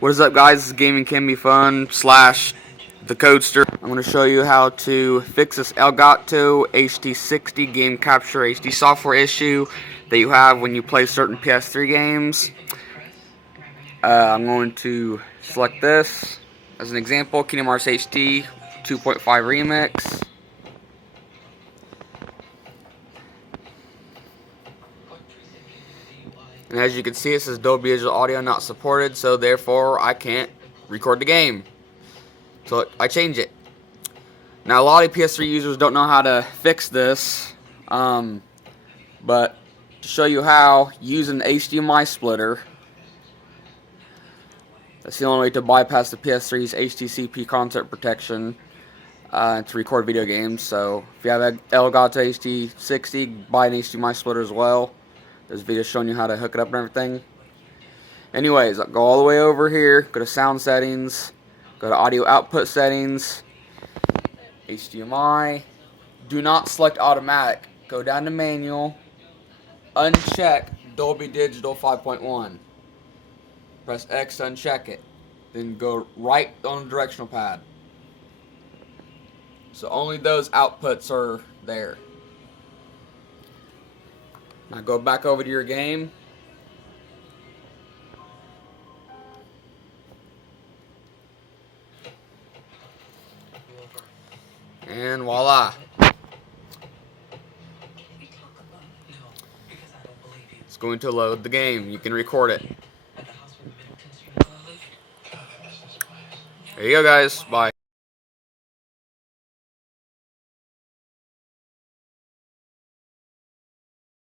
What is up, guys? This is Gaming Can Be Fun / the Codester. I'm going to show you how to fix this Elgato HD60 game capture HD software issue that you have when you play certain PS3 games. I'm going to select this as an example, Kingdom Hearts HD 2.5 Remix. And as you can see, it says Dolby Digital audio not supported, so therefore I can't record the game. So I change it. Now, a lot of PS3 users don't know how to fix this, but to show you how, use an HDMI splitter. That's the only way to bypass the PS3's HDCP content protection to record video games. So if you have an Elgato HD60, buy an HDMI splitter as well. There's videos showing you how to hook it up and everything. Anyways, go all the way over here, go to sound settings, go to audio output settings, HDMI. Do not select automatic. Go down to manual, uncheck Dolby Digital 5.1. Press X to uncheck it. Then go right on the directional pad. So only those outputs are there. Now go back over to your game. And voila. It's going to load the game. You can record it. There you go, guys. Bye.